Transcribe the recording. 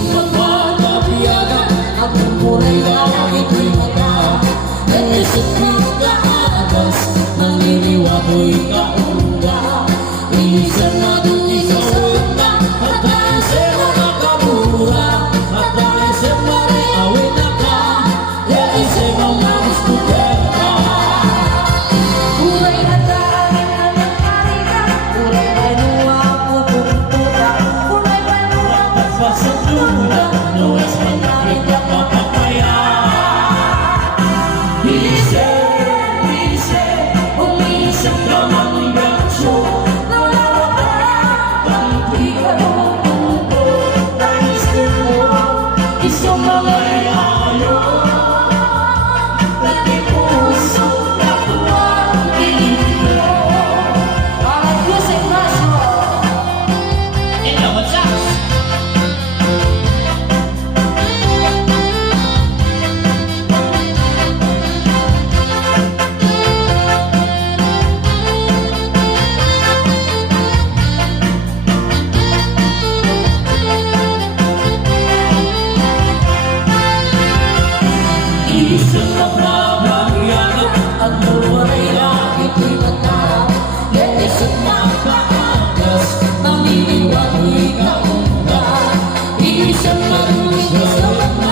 magpapabiyada at ang kulay langit ay mata. Naisip ka agas, naniniwago'y kaunga. Iisan natin isawin na, at tayo sa mga kabura, at tayo sa mariawin na ka, ya isa mga gusto ka. Kulay na dahil na nagkarika, kulay banua ko puntura, kulay banua ko Sa tula, luwas man natin na papapaya. Umisip naman ang gansyo, isang mga ayaw, pati puso na tuwang ilo. Para Jose Ignacio. Ito, what's up? Isang mabrabagyanap ang buhay langit ay mata. Leesot na kaagas, naniniwago'y kaunga. Isang marulis sa mga